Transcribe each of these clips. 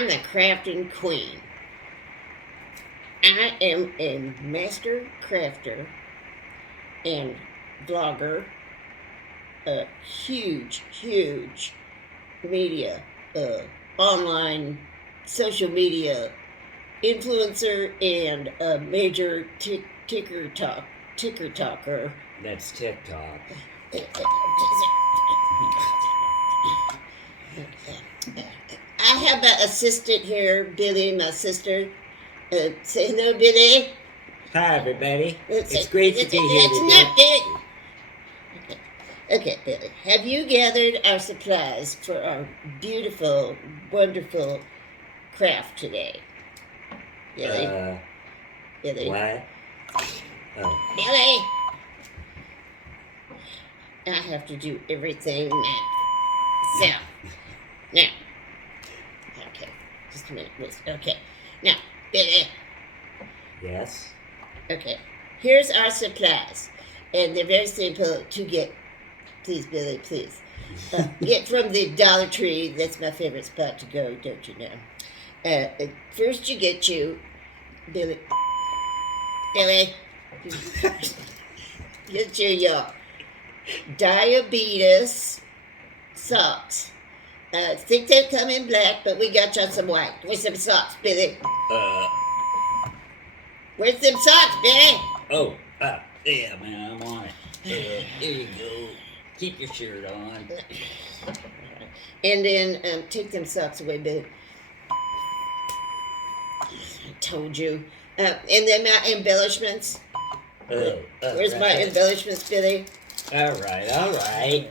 I'm the crafting queen. I am a master crafter and vlogger, a huge media, online social media influencer, and a major ticker talker. That's TikTok. I have an assistant here, Billy, my sister. Say hello, Billy. Hi, everybody. It's great to be here today. Okay, Billy. Have you gathered our supplies for our beautiful, wonderful craft today? Billy? Billy? What? Oh. Billy! I have to do everything myself. Now. Okay. Just a minute. Okay. Now, Billy. Yes? Okay. Here's our supplies. And they're very simple to get. Please, Billy, please. Get from the Dollar Tree. That's my favorite spot to go, don't you know? First you get you, Billy. Get you your diabetes socks. I think they come in black, but we got you some white. Where's some socks, Billy? Where's them socks, Billy? Oh, yeah, man, I'm on it. There you go. Keep your shirt on. And then take them socks away, Billy. I told you. And then my embellishments. Where's my embellishments, Billy? All right.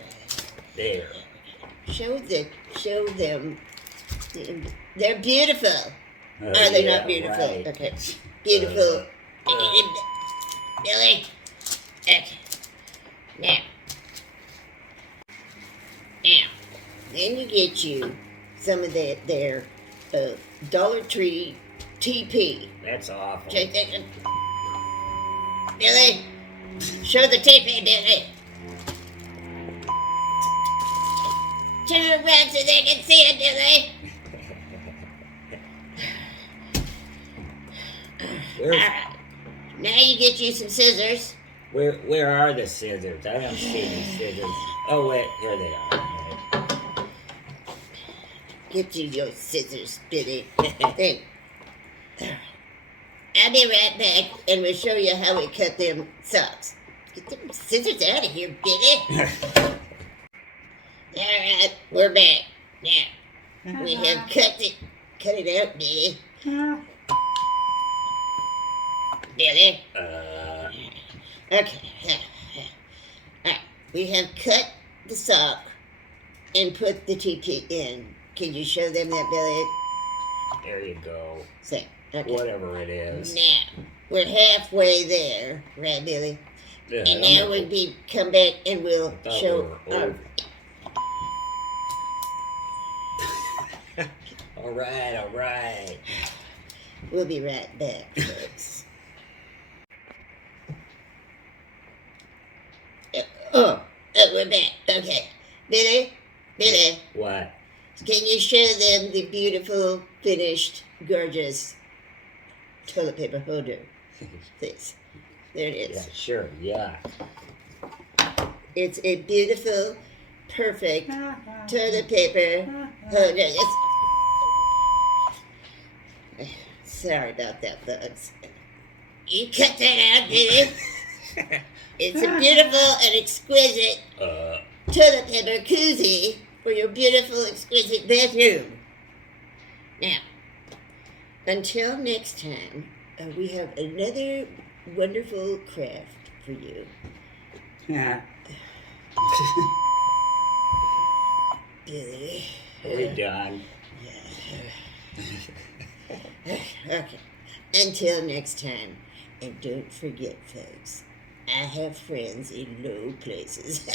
There. Show them. They're beautiful. Are they not beautiful? Right. Okay. Beautiful. Billy. Okay. Now. Then you get you some of their Dollar Tree TP. That's awful. Billy, show the TP, Billy. Turn around so they can see it, Billy. Now you get you some scissors. Where are the scissors? I don't see any scissors. Oh, wait, here they are. Get you your scissors, Billy. I'll be right back, and we'll show you how we cut them socks. Get them scissors out of here, Billy. All right, we're back. Now, we have cut it out, Billy. Billy? Okay. Alright, we have cut the sock and put the TP in. Can you show them that, Billy? There you go. So, okay. Whatever it is. Now, we're halfway there, right, Billy? Yeah, and now we'll come back and we'll show our... All right. We'll be right back, folks. We're back. Okay. Billy? What? Can you show them the beautiful, finished, gorgeous toilet paper holder? Please. There it is. Yeah, sure. Yeah. It's a beautiful, perfect toilet paper holder. Sorry about that, folks. You cut that out, Billy. It's a beautiful and exquisite toilet paper koozie for your beautiful, exquisite bathroom. Now, until next time, we have another wonderful craft for you. Yeah. Billy. We're done. Okay. Until next time. And don't forget, folks, I have friends in low places.